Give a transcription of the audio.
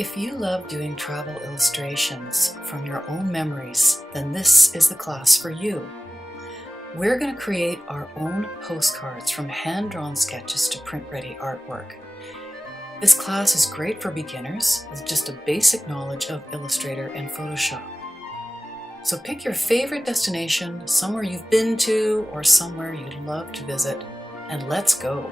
If you love doing travel illustrations from your own memories, then this is the class for you. We're going to create our own postcards from hand-drawn sketches to print-ready artwork. This class is great for beginners with just a basic knowledge of Illustrator and Photoshop. So pick your favorite destination, somewhere you've been to or somewhere you'd love to visit, and let's go.